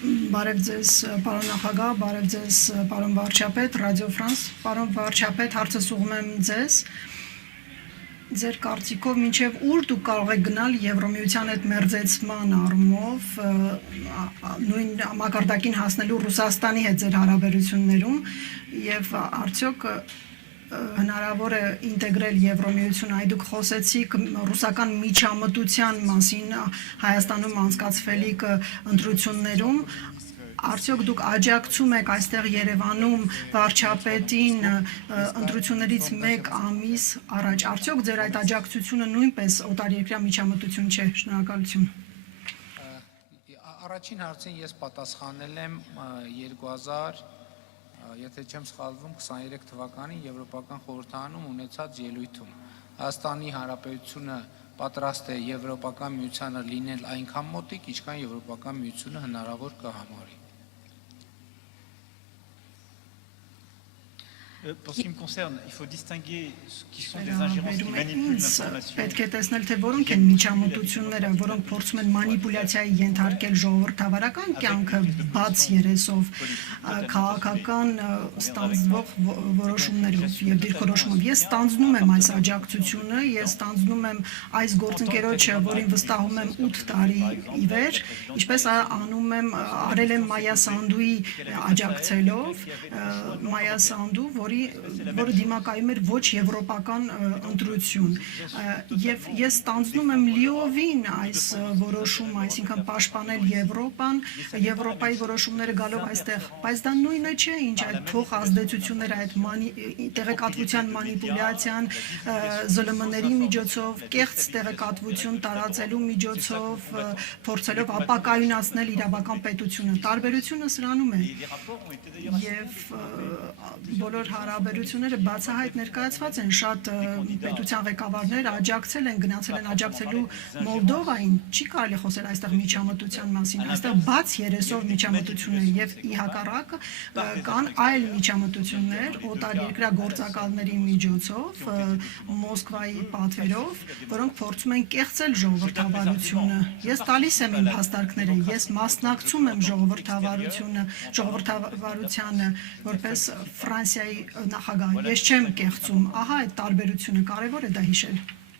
Բարև ձեզ, պարոն նախագահ, բարև ձեզ, պարոն վարչապետ, Ռադիո Ֆրանս, պարոն վարչապետ, հարցս ուղղում եմ ձեզ։ Ձեր կարծիքով մինչև ուր դուք կարող եք գնալ Եվրոմիության հետ մերձեցման առումով, նույն մակարդակին հասնելու Ռուսաստանի հետ ձեր հարաբերություններում եւ արդյոք հնարավոր է ինտեգրել Եվրոմիությունը, այ դուք խոսեցիք ռուսական միջամտության մասին Հայաստանում անցկացվելիք ընտրություններում, արդյոք դուք աջակցում եք այստեղ Երևանում վարչապետին ընտրություններից մեկ ամիս առաջ, արդյոք ձեր այդ աջակցությունը նույնպես օտարերկրյա միջամտություն չէ, շնորհակալություն։ Առաջին հարցին ես պատասխանել եմ 2000 եթե չեմ սխալվում 23 թվականին Եվրոպական խորհրդարանում ունեցած ելույթում Հայաստանի Հանրապետությունը պատրաստ է Եվրոպական միությանը լինել այնքան մոտիկ, ինչքան Եվրոպական միությունը հնարավոր կհամարի։ Pour ce qui me concerne, il faut distinguer ce qui sont des ingérences qui manipulent l'information. Պետք է տեսնել, թե որոնք են միջամտությունները, որոնք փորձում են մանիպուլյացիայի ենթարկել ժողովրդավարական կյանքը բաց երեսով, քաղաքական ստանձնվող որոշումներով եւ դիրքորոշումով։ Ես ստանձնում եմ այս աջակցությունը, ես ստանձնում եմ այս գործընկերոջը, որին վստահում եմ 8 տարի ի վեր, ինչպես անում եմ, արել եմ Մայա Սանդուի աջակցելով, Մայա Սանդու, որը դիմակայում էր ոչ եվրոպական ընտրություն եւ ես ստանձնում եմ լիովին այս որոշումը, այսինքն պաշտպանել Եվրոպան, Եվրոպայի որոշումները գալով այստեղ, բայց դա նույնը չէ, ինչ այդ փոխ ազդեցությունները, այդ տեղեկատվության մանիպուլյացիան, ԶԼՄ-ների միջոցով, կեղծ տեղեկատվություն տարածելու միջոցով, փորձելով ապակայունացնել իրավական պետությունը։ Տարբերությունը սրանում է եւ բոլոր հարաբերությունները բացահայտ ներկայացված են, շատ պետության ղեկավարներ աջակցել են, գնացել են աջակցելու Մոլդովային, չի կարելի խոսել այստեղ միջամտության մասին, այստեղ բաց երեսով միջամտություններ եւ ի հակառակը կան այլ միջամտություններ օտարերկրյա գործակալների միջոցով, Մոսկվայի պատվերով, որոնք փորձում են կեղծել ժողովրդավարությունը։ Ես տալիս եմ իմ հաստարկները, ես մասնակցում եմ ժողովրդավարությանը, որպես Ֆրանսիայի նախագահ, ես չեմ կեղծում, ահա այդ տարբերությունը կարևոր է դա հիշել։